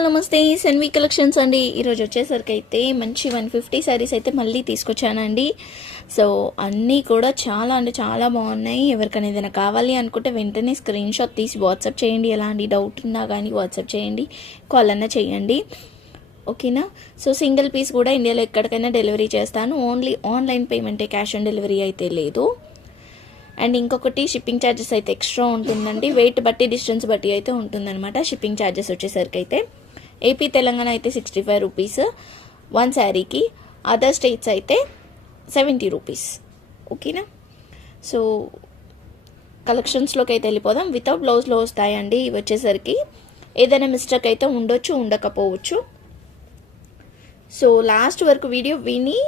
All నమస్తే. సెన్వి collections అండి. ఈరోజు వచ్చేసరికి అయితే మంచి వన్ ఫిఫ్టీ శారీస్ అయితే మళ్ళీ తీసుకొచ్చానండి. సో అన్నీ కూడా చాలా అంటే చాలా బాగున్నాయి. ఎవరికైనా ఏదైనా కావాలి అనుకుంటే వెంటనే స్క్రీన్ షాట్ తీసి వాట్సాప్ చేయండి. ఎలాంటి డౌట్ ఉన్నా కానీ వాట్సాప్ చేయండి. కాల్ అన్నా చేయండి. ఓకేనా? సో సింగిల్ పీస్ కూడా ఇండియాలో ఎక్కడికైనా డెలివరీ చేస్తాను. ఓన్లీ ఆన్లైన్ పేమెంటే క్యాష్ ఆన్ డెలివరీ అయితే లేదు. అండ్ ఇంకొకటి షిప్పింగ్ ఛార్జెస్ అయితే ఎక్స్ట్రా ఉంటుందండి. వెయిట్ బట్టి డిస్టెన్స్ బట్టి అయితే ఉంటుందన్నమాట. షిప్పింగ్ ఛార్జెస్ వచ్చేసరికి అయితే ఏపీ తెలంగాణ అయితే సిక్స్టీ ఫైవ్ రూపీస్ వన్ శారీకి అదర్ స్టేట్స్ అయితే సెవెంటీ రూపీస్ ఓకేనా సో కలెక్షన్స్లోకి అయితే వెళ్ళిపోదాం. వితౌట్ బ్లౌజ్లో వస్తాయండి ఇవి వచ్చేసరికి. ఏదైనా మిస్టేక్ అయితే ఉండొచ్చు ఉండకపోవచ్చు. సో లాస్ట్ వరకు వీడియో విని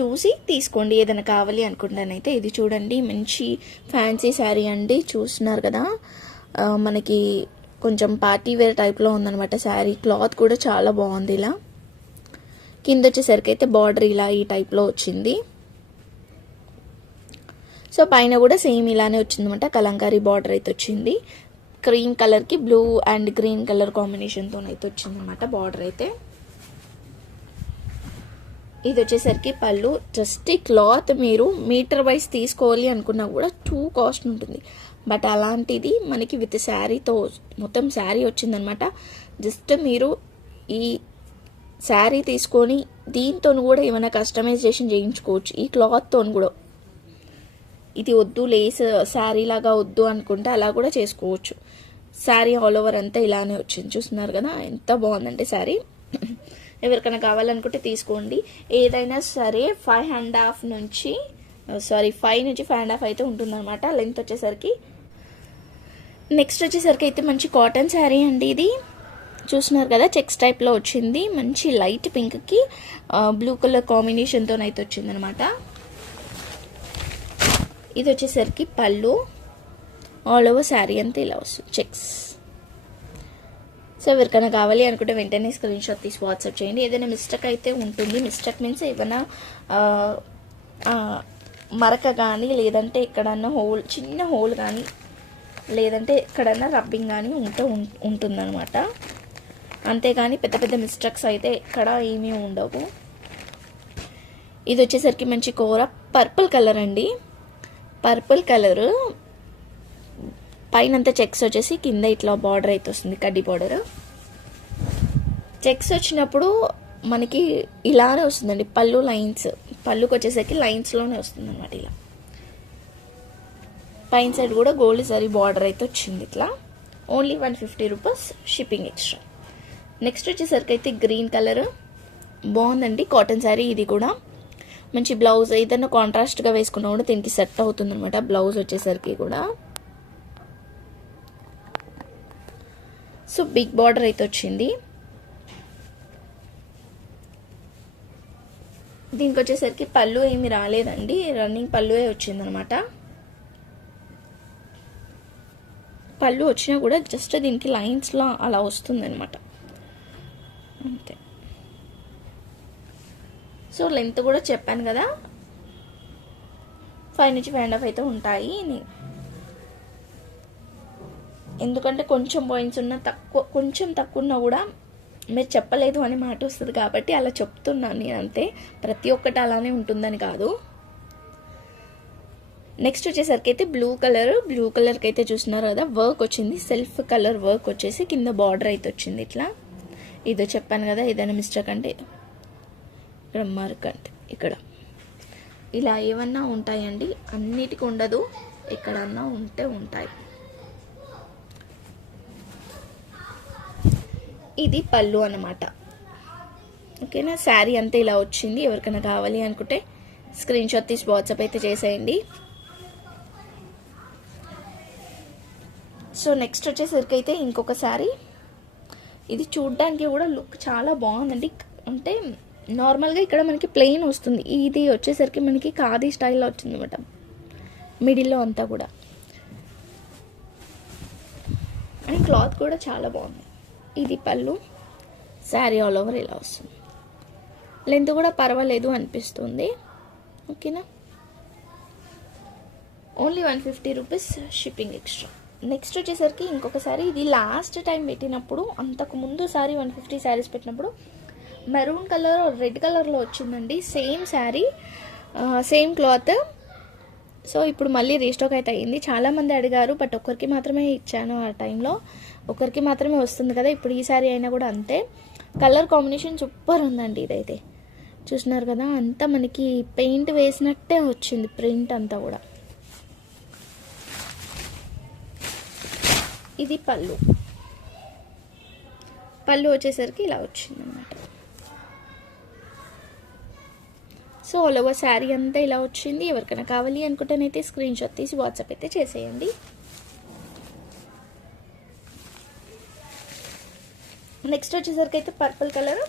చూసి తీసుకోండి. ఏదైనా కావాలి అనుకుంటానైతే ఇది చూడండి. మంచి ఫ్యాన్సీ శారీ అండి. చూస్తున్నారు కదా? మనకి కొంచెం పార్టీ వేర్ టైప్లో ఉందనమాట శారీ. క్లాత్ కూడా చాలా బాగుంది ఇలా. కింద వచ్చేసరికి అయితే బార్డర్ ఇలా ఈ టైప్లో వచ్చింది. సో పైన కూడా సేమ్ ఇలానే వచ్చిందనమాట కలంకారీ బార్డర్ అయితే వచ్చింది. క్రీమ్ కలర్కి బ్లూ అండ్ గ్రీన్ కలర్ కాంబినేషన్తో అయితే వచ్చిందనమాట బార్డర్ అయితే. ఇది వచ్చేసరికి పళ్ళు. జస్ట్ ఈ క్లాత్ మీరు మీటర్ వైజ్ తీసుకోవాలి అనుకున్నా కూడా టూ కాస్ట్ ఉంటుంది. బట్ అలాంటిది మనకి విత్ శారీతో మొత్తం శారీ వచ్చిందనమాట. జస్ట్ మీరు ఈ శారీ తీసుకొని దీంతో కూడా ఏమైనా కస్టమైజేషన్ చేయించుకోవచ్చు. ఈ క్లాత్తో కూడా. ఇది వద్దు లేస్ శారీ లాగా వద్దు అనుకుంటే అలా కూడా చేసుకోవచ్చు. శారీ ఆల్ ఓవర్ అంతా ఇలానే వచ్చింది. చూస్తున్నారు కదా ఎంత బాగుందంటే శారీ. ఎవరికైనా కావాలనుకుంటే తీసుకోండి. ఏదైనా సరే ఫైవ్ అండ్ హాఫ్ నుంచి uh, సారీ ఫైవ్ నుంచి ఫైవ్ అండ్ హాఫ్ అయితే ఉంటుందన్నమాట. లెంత్ వచ్చేసరికి. నెక్స్ట్ వచ్చేసరికి అయితే మంచి కాటన్ శారీ అండి ఇది. చూస్తున్నారు కదా చెక్స్ టైప్లో వచ్చింది. మంచి లైట్ పింక్కి బ్లూ కలర్ కాంబినేషన్తో అయితే వచ్చిందనమాట ఇది వచ్చేసరికి పళ్ళు. ఆల్ ఓవర్ శారీ అంతా ఇలా వస్తుంది. చెక్స్ సో ఎవరికైనా కావాలి అనుకుంటే వెంటనే స్క్రీన్ షాట్ తీసి వాట్సాప్ చేయండి. ఏదైనా మిస్టేక్ అయితే ఉంటుంది. మిస్టేక్ మీన్స్ ఏమైనా మరక కానీ లేదంటే ఎక్కడన్నా హోల్ చిన్న హోల్ కానీ లేదంటే ఎక్కడన్నా రబ్బింగ్ కానీ ఉంటూ ఉం- ఉంటుందన్నమాట. అంతేగాని పెద్ద పెద్ద మిస్టేక్స్ అయితే ఎక్కడ ఏమీ ఉండవు. ఇది వచ్చేసరికి మంచి కూర. పర్పుల్ కలర్ అండి. పర్పుల్ కలరు పైన అంతా చెక్స్ వచ్చేసి కింద ఇట్లా బార్డర్ అయితే వస్తుంది కడ్డీ బార్డర్ చెక్స్ వచ్చినప్పుడు మనకి ఇలానే వస్తుందండి పళ్ళు లైన్స్. పళ్ళుకి వచ్చేసరికి లైన్స్లోనే వస్తుంది అనమాట ఇలా. పైన సైడ్ కూడా గోల్డ్ సరీ బార్డర్ అయితే వచ్చింది ఇట్లా. Only one fifty rupees shipping extra next వచ్చేసరికి అయితే గ్రీన్ కలర్ బాగుందండి కాటన్ శారీ ఇది కూడా. మంచి బ్లౌజ్ ఏదైనా కాంట్రాస్ట్గా వేసుకున్నా కూడా దీనికి సెట్ అవుతుంది అనమాట బ్లౌజ్ వచ్చేసరికి కూడా. సో బిగ్ బార్డర్ అయితే వచ్చింది. దీనికి వచ్చేసరికి పళ్ళు ఏమి రాలేదండి. రన్నింగ్ పళ్ళువే వచ్చిందనమాట. పళ్ళు వచ్చినా కూడా జస్ట్ దీనికి లైన్స్లో అలా వస్తుందన్నమాట అంతే. సో లెంత్ కూడా చెప్పాను కదా. ఫైవ్ నుంచి ఫైవ్ అండ్ హాఫ్ అయితే ఉంటాయి. ఎందుకంటే కొంచెం పాయింట్స్ ఉన్న తక్కువ కొంచెం తక్కువ ఉన్నా కూడా మీరు చెప్పలేదు అనే మాట వస్తుంది కాబట్టి అలా చెప్తున్నాను నేను అంతే. ప్రతి ఒక్కటి అలానే ఉంటుందని కాదు. నెక్స్ట్ వచ్చేసరికి అయితే బ్లూ కలర్ బ్లూ కలర్కి అయితే చూసినారు కదా వర్క్ వచ్చింది. సెల్ఫ్ కలర్ వర్క్ వచ్చేసి కింద బార్డర్ అయితే వచ్చింది ఇట్లా. ఇదో చెప్పాను కదా ఏదైనా మిస్టేక్ అంటే ఇక్కడ మార్క్ అంటే ఇక్కడ. ఇలా ఏమన్నా ఉంటాయండి అన్నిటికీ ఉండదు ఎక్కడన్నా ఉంటే ఉంటాయి. ఇది పళ్ళు అన్నమాట. ఓకేనా? శారీ అంతా ఇలా వచ్చింది. ఎవరికైనా కావాలి అనుకుంటే స్క్రీన్ షాట్ తీసి వాట్సాప్ అయితే చేసేయండి. సో నెక్స్ట్ వచ్చేసరికి అయితే ఇంకొక శారీ. ఇది చూడ్డానికి కూడా లుక్ చాలా బాగుందండి. అంటే నార్మల్గా ఇక్కడ మనకి ప్లెయిన్ వస్తుంది. ఇది వచ్చేసరికి మనకి ఖాదీ స్టైల్లో వచ్చింది అనమాట మిడిల్లో అంతా కూడా. అండ్ క్లాత్ కూడా చాలా బాగుంది. ఇది పళ్ళు. శారీ ఆల్ ఓవర్ ఇలా వస్తుంది. లెంత్ కూడా పర్వాలేదు అనిపిస్తుంది. ఓకేనా? Only one fifty rupees shipping extra. Next వచ్చేసరికి ఇంకొకసారి ఇది లాస్ట్ టైం పెట్టినప్పుడు అంతకు ముందు సారీ వన్ ఫిఫ్టీ శారీస్ పెట్టినప్పుడు మెరూన్ కలర్ రెడ్ కలర్లో వచ్చిందండి. Same sari same cloth. So ఇప్పుడు మళ్ళీ రీస్టాక్ అయితే అయ్యింది. చాలామంది అడిగారు బట్ ఒక్కరికి మాత్రమే ఇచ్చాను ఆ టైంలో. ఒకరికి మాత్రమే వస్తుంది కదా ఇప్పుడు ఈ సారీ అయినా కూడా అంతే. కలర్ కాంబినేషన్ సూపర్ ఉందండి ఇదైతే. చూస్తున్నారు కదా అంతా మనకి పెయింట్ వేసినట్టే వచ్చింది ప్రింట్ అంతా కూడా. ఇది పళ్ళు. పళ్ళు వచ్చేసరికి ఇలా వచ్చింది అన్నమాట సో ఆల్ ఓవర్ శారీ అంతా ఇలా వచ్చింది. ఎవరికైనా కావాలి అనుకుంటేనైతే స్క్రీన్ షాట్ తీసి వాట్సాప్ అయితే చేసేయండి. నెక్స్ట్ వచ్చేసరికి అయితే పర్పుల్ కలర్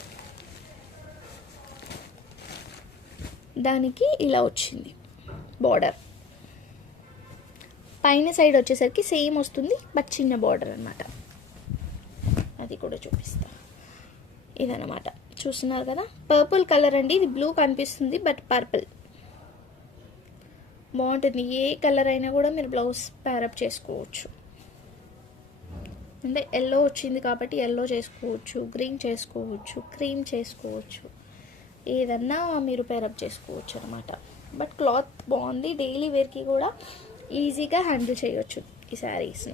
దానికి ఇలా వచ్చింది బార్డర్ పైన సైడ్ వచ్చేసరికి సేమ్ వస్తుంది బట్ చిన్న బార్డర్ అనమాట అది కూడా చూపిస్తా. ఇదనమాట చూస్తున్నారు కదా? పర్పుల్ కలర్ అండి. ఇది బ్లూ కనిపిస్తుంది బట్ పర్పుల్ బాగుంటుంది. ఏ కలర్ అయినా కూడా మీరు బ్లౌజ్ ప్యారప్ చేసుకోవచ్చు. అంటే ఎల్లో వచ్చింది కాబట్టి ఎల్లో చేసుకోవచ్చు గ్రీన్ చేసుకోవచ్చు క్రీమ్ చేసుకోవచ్చు. ఏదన్నా మీరు పేరప్ చేసుకోవచ్చు అనమాట బట్ క్లాత్ బాగుంది. డైలీ వేర్కి కూడా ఈజీగా హ్యాండిల్ చేయవచ్చు ఈ శారీస్ని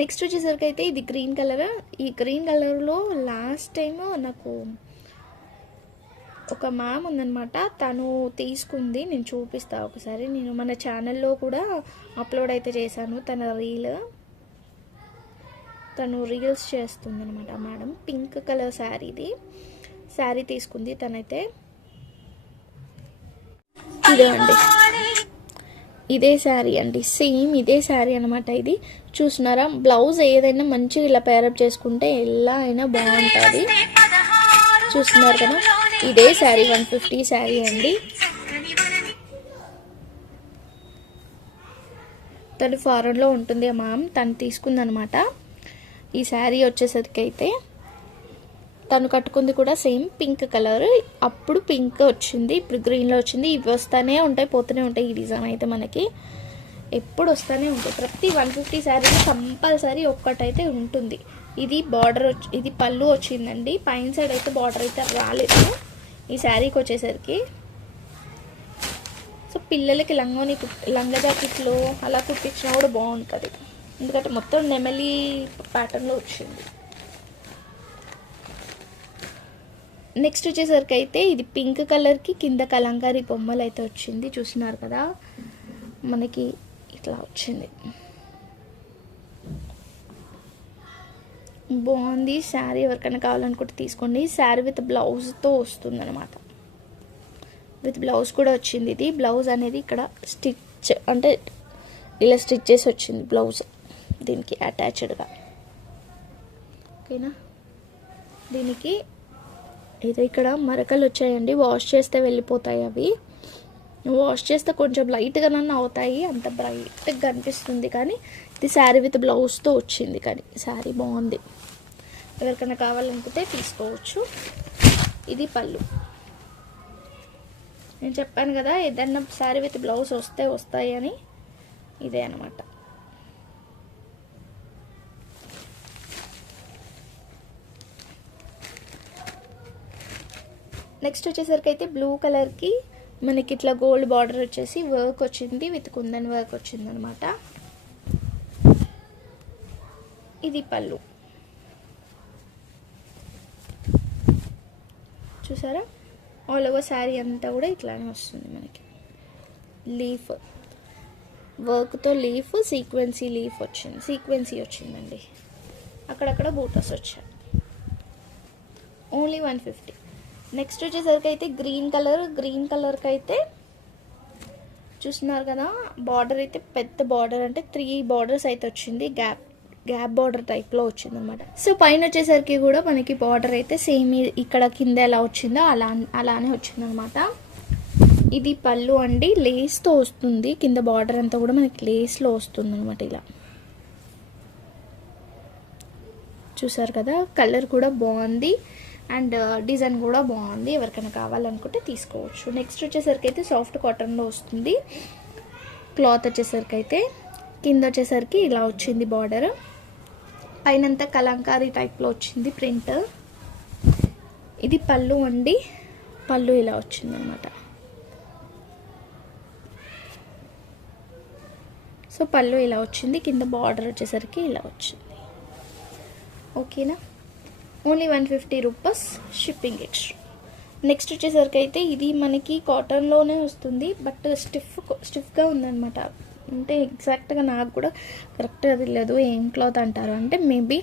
నెక్స్ట్ వచ్చేసరికి అయితే ఇది గ్రీన్ కలర్. ఈ గ్రీన్ కలర్లో లాస్ట్ టైం నాకు ఒక మ్యామ్ ఉందనమాట తను తీసుకుంది. నేను చూపిస్తా ఒకసారి. నేను మన ఛానల్లో కూడా అప్లోడ్ అయితే చేశాను. తన రీల్. తను రీల్స్ చేస్తుంది అనమాట మేడం. పింక్ కలర్ శారీది శారీ తీసుకుంది తనైతే. ఇదే అండి. ఇదే శారీ అండి. సేమ్ ఇదే శారీ అనమాట ఇది. చూసినారా బ్లౌజ్ ఏదైనా మంచిగా ఇలా పేరప్ చేసుకుంటే ఎలా అయినా బాగుంటుంది. చూస్తున్నారు కదా? ఇదే శారీ వన్ ఫిఫ్టీ శారీ అండి. తను ఫారెన్లో ఉంటుంది ఆ మామ్ తను తీసుకుందనమాట ఈ శారీ వచ్చేసరికి అయితే తను కట్టుకుంది కూడా సేమ్ పింక్ కలర్. అప్పుడు పింక్ వచ్చింది ఇప్పుడు గ్రీన్లో వచ్చింది. ఇవి వస్తూనే ఉంటాయి పోతూనే ఉంటాయి ఈ డిజైన్ అయితే మనకి. ఎప్పుడు వస్తూనే ఉంటాయి. ప్రతి వన్ ఫిఫ్టీ శారీలో కంపల్సరీ ఒక్కటైతే ఉంటుంది. ఇది బార్డర్ వచ్చి ఇది పళ్ళు వచ్చిందండి. పైన సైడ్ అయితే బార్డర్ అయితే రాలేదు. ఈ శారీకి వచ్చేసరికి. సో పిల్లలకి లంగోని కుట్- లంగా జాకెట్లు అలా కుట్టించినా కూడా బాగుంటుంది. ఎందుకంటే మొత్తం నెమలి ప్యాటర్న్లో వచ్చింది. నెక్స్ట్ వచ్చేసరికి అయితే ఇది పింక్ కలర్కి కింద కలంకారీ బొమ్మలు అయితే వచ్చింది. చూస్తున్నారు కదా? మనకి ఇట్లా వచ్చింది. బాగుంది. శారీ ఎవరికైనా కావాలనుకుంటే తీసుకోండి. శారీ విత్ బ్లౌజ్తో వస్తుంది అనమాట విత్ బ్లౌజ్ కూడా వచ్చింది ఇది. బ్లౌజ్ అనేది ఇక్కడ స్టిచ్ అంటే ఇలా స్టిచ్ చేసి వచ్చింది బ్లౌజ్ దీనికి అటాచ్డ్గా ఓకేనా దీనికి ఇది ఇక్కడ మరకలు వచ్చాయండి. వాష్ చేస్తే వెళ్ళిపోతాయి అవి. వాష్ చేస్తే కొంచెం లైట్గా నన్ను అవుతాయి. అంత బ్రైట్గా కనిపిస్తుంది కానీ ఇది శారీ విత్ బ్లౌజ్తో వచ్చింది కానీ శారీ బాగుంది. ఎవరికైనా కావాలనుకుంటే తీసుకోవచ్చు. ఇది పళ్ళు. నేను చెప్పాను కదా ఏదన్నా శారీ విత్ బ్లౌజ్ వస్తే వస్తాయి అని. ఇదే అనమాట నెక్స్ట్ వచ్చేసరికి అయితే బ్లూ కలర్కి మనకి ఇట్లా గోల్డ్ బార్డర్ వచ్చేసి వర్క్ వచ్చింది విత్ కుందన్ వర్క్ వచ్చింది అనమాట ఇది పళ్ళు. చూసారా? ఆల్ ఓవర్ శారీ అంతా కూడా ఇట్లానే వస్తుంది మనకి. లీఫ్ వర్క్తో లీఫ్ సీక్వెన్సీ లీఫ్ వచ్చింది. సీక్వెన్సీ వచ్చిందండి. అక్కడక్కడ బూటస్ వచ్చాయి. ఓన్లీ వన్ ఫిఫ్టీ నెక్స్ట్ వచ్చేసరికి అయితే గ్రీన్ కలర్ గ్రీన్ కలర్కి అయితే చూస్తున్నారు కదా బార్డర్ అయితే పెద్ద బార్డర్ అంటే త్రీ బార్డర్స్ అయితే వచ్చింది. గ్యాప్ గ్యాప్ బార్డర్ టైప్లో వచ్చింది అనమాట సో పైన వచ్చేసరికి కూడా మనకి బార్డర్ అయితే సేమ్ ఇక్కడ కింద ఎలా వచ్చిందో అలా అలానే వచ్చిందనమాట ఇది పళ్ళు అండి. లేస్తో వస్తుంది. కింద బార్డర్ అంతా కూడా మనకి లేస్లో వస్తుంది అనమాట ఇలా. చూసారు కదా కలర్ కూడా బాగుంది. అండ్ డిజైన్ కూడా బాగుంది. ఎవరికైనా కావాలనుకుంటే తీసుకోవచ్చు. నెక్స్ట్ వచ్చేసరికి అయితే సాఫ్ట్ కాటన్లో వస్తుంది. క్లాత్ వచ్చేసరికి అయితే కింద వచ్చేసరికి ఇలా వచ్చింది బార్డర్ పైనంతా కలంకారీ టైప్లో వచ్చింది ప్రింట్. ఇది పళ్ళు వండి పళ్ళు ఇలా వచ్చింది అనమాట సో పళ్ళు ఇలా వచ్చింది. కింద బార్డర్ వచ్చేసరికి ఇలా వచ్చింది. ఓకేనా? Only one fifty rupees shipping extra. Next వచ్చేసరికి అయితే ఇది మనకి కాటన్లోనే వస్తుంది బట్ స్టిఫ్ స్టిఫ్గా ఉందన్నమాట. అంటే ఎగ్జాక్ట్గా నాకు కూడా కరెక్ట్గా తెలియదు ఏం క్లాత్ అంటారు. అంటే మేబీ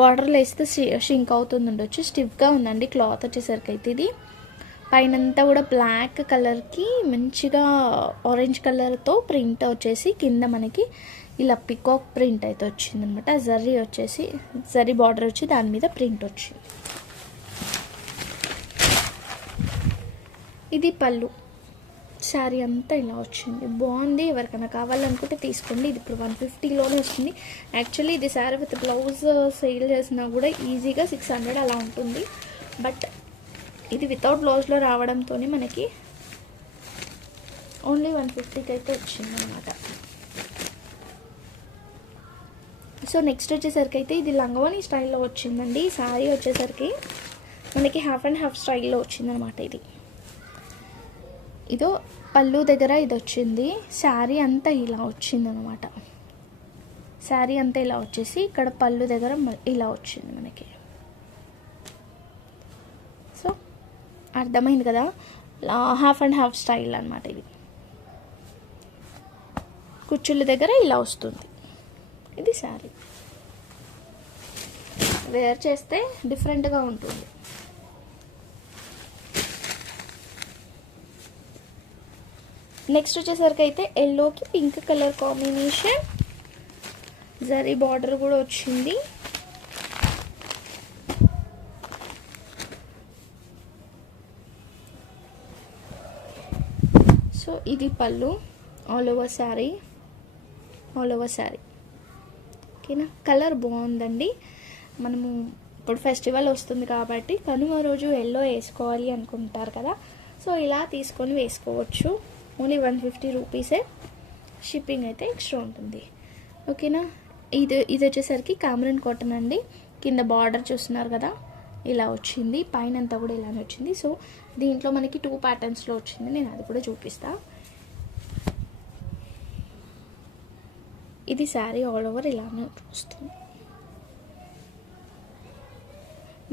వాటర్లో వేస్తే షింక్ అవుతుంది ఉండొచ్చు స్టిఫ్గా ఉందండి క్లాత్ వచ్చేసరికి అయితే ఇది. పైనంతా కూడా బ్లాక్ కలర్కి మంచిగా ఆరెంజ్ కలర్తో ప్రింట్ వచ్చేసి కింద మనకి ఇలా పికాక్ ప్రింట్ అయితే వచ్చింది అనమాట జర్రీ వచ్చేసి జర్రీ బార్డర్ వచ్చి దాని మీద ప్రింట్ వచ్చింది. ఇది పళ్ళు. శారీ అంతా ఇలా వచ్చింది. బాగుంది. ఎవరికైనా కావాలనుకుంటే తీసుకోండి. ఇది ఇప్పుడు వన్ ఫిఫ్టీలోనే వస్తుంది. యాక్చువల్లీ ఇది శారీ విత్ బ్లౌజ్ సేల్ చేసినా కూడా ఈజీగా సిక్స్ హండ్రెడ్ అలా ఉంటుంది. బట్ ఇది వితౌట్ బ్లౌజ్లో రావడంతో మనకి ఓన్లీ వన్ ఫిఫ్టీకి అయితే వచ్చింది అనమాట సో నెక్స్ట్ వచ్చేసరికి అయితే ఇది లంగవని స్టైల్లో వచ్చిందండి. శారీ వచ్చేసరికి మనకి హాఫ్ అండ్ హాఫ్ స్టైల్లో వచ్చిందనమాట ఇది. ఇదో పళ్ళు దగ్గర ఇది వచ్చింది. శారీ అంతా ఇలా వచ్చింది అనమాట శారీ అంతా ఇలా వచ్చేసి ఇక్కడ పళ్ళు దగ్గర ఇలా వచ్చింది మనకి సో అర్థమైంది కదా? హాఫ్ అండ్ హాఫ్ స్టైల్ అనమాట ఇది. కుచ్చుళ్ళ దగ్గర ఇలా వస్తుంది. ఇది శారీ. వేర్ చేస్తే డిఫరెంట్గా ఉంటుంది. నెక్స్ట్ వచ్చేసరికి అయితే ఎల్లోకి pink colour combination. Zari border కూడా వచ్చింది. సో ఇది పళ్ళు all over sari all over sari ఓకేనా? కలర్ బాగుందండి. మనము ఇప్పుడు ఫెస్టివల్ వస్తుంది కాబట్టి కనుమ రోజు ఎల్లో వేసుకోవాలి అనుకుంటారు కదా. సో ఇలా తీసుకొని వేసుకోవచ్చు. ఓన్లీ వన్ ఫిఫ్టీ రూపీసే షిప్పింగ్ అయితే ఎక్స్ట్రా ఉంటుంది. ఓకేనా? ఇది ఇది వచ్చేసరికి కామరన్ కాటన్ అండి. కింద బార్డర్ చూస్తున్నారు కదా. ఇలా వచ్చింది పైన అంతా కూడా ఇలానే వచ్చింది. సో దీంట్లో మనకి టూ ప్యాటర్న్స్లో వచ్చింది. నేను అది కూడా చూపిస్తా. ఇది శారీ ఆల్ ఓవర్ ఇలానే వస్తుంది.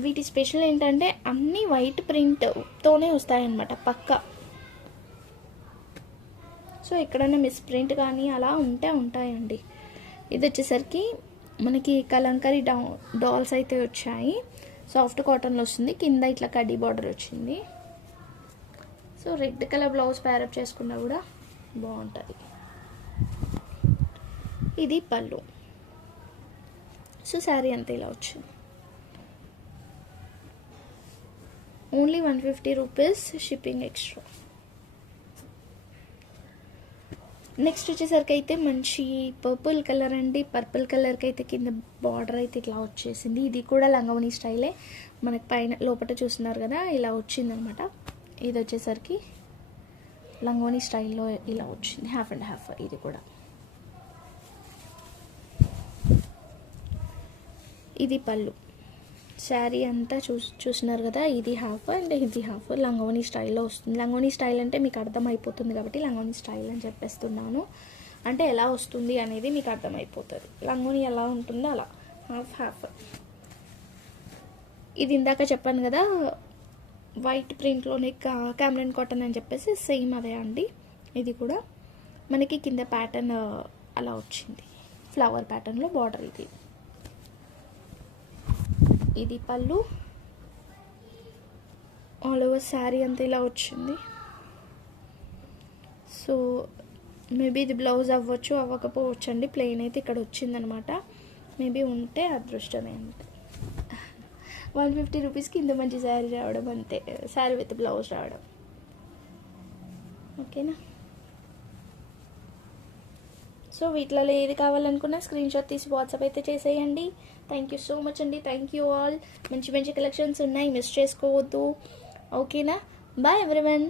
వీటి స్పెషల్ ఏంటంటే అన్ని వైట్ ప్రింట్తోనే వస్తాయన్నమాట పక్క. సో ఎక్కడైనా మిస్ ప్రింట్ కానీ అలా ఉంటే ఉంటాయండి. ఇది వచ్చేసరికి మనకి కలంకరీ డా డాల్స్ అయితే వచ్చాయి. సాఫ్ట్ కాటన్లో వస్తుంది. కింద ఇట్లా కడ్డీ బార్డర్ వచ్చింది. So red colour blouse pair up చేసుకున్నా కూడా బాగుంటుంది. ఇది పళ్ళు. సో శారీ అంతా ఇలా వచ్చింది. Only one fifty rupees shipping extra next వచ్చేసరికి అయితే మంచి పర్పుల్ కలర్ అండి. పర్పుల్ కలర్కి అయితే కింద బార్డర్ అయితే ఇట్లా వచ్చేసింది. ఇది కూడా లంగవని స్టైలే. మనకి పైన లోపల చూస్తున్నారు కదా ఇలా వచ్చిందనమాట. ఇది వచ్చేసరికి లంగోని స్టైల్లో ఇలా వచ్చింది. హాఫ్ అండ్ హాఫ్ ఇది కూడా. ఇది పళ్ళు. శారీ అంతా చూ చూస్తున్నారు కదా ఇది హాఫ్ అండ్ ఇది హాఫ్ లంగోని స్టైల్లో వస్తుంది. లంగోని స్టైల్ అంటే మీకు అర్థమైపోతుంది కాబట్టి లంగోని స్టైల్ అని చెప్పేస్తున్నాను. అంటే ఎలా వస్తుంది అనేది మీకు అర్థమైపోతుంది. లంగోని ఎలా ఉంటుందో అలా. హాఫ్ హాఫ్ ఇది ఇందాక చెప్పాను కదా వైట్ ప్రింట్లోనే కా క్యామ్రన్ కాటన్ అని చెప్పేసి సేమ్ అదే అండి. ఇది కూడా మనకి కింద ప్యాటర్న్ అలా వచ్చింది. ఫ్లవర్ ప్యాటర్న్లో బార్డర్ ఇది. ఇది పళ్ళు. ఆల్ ఓవర్ శారీ అంతా ఇలా వచ్చింది. సో మేబీ ఇది బ్లౌజ్ అవ్వచ్చు అవ్వకపోవచ్చు అండి ప్లెయిన్ అయితే ఇక్కడ వచ్చిందనమాట. మేబీ ఉంటే అదృష్టమే అంతే. వన్ ఫిఫ్టీ రూపీస్కి ఇంత మంచి శారీ రావడం అంతే. శారీ విత్ బ్లౌజ్ రావడం. ఓకేనా సో వీటిలో ఏది కావాలనుకున్నా స్క్రీన్ షాట్ తీసి వాట్సాప్ అయితే చేసేయండి. థ్యాంక్ యూ సో మచ్ అండి థ్యాంక్ యూ ఆల్ మంచి మంచి కలెక్షన్స్ ఉన్నాయి. మిస్ చేసుకోవద్దు. ఓకేనా బాయ్ ఎవ్రీవన్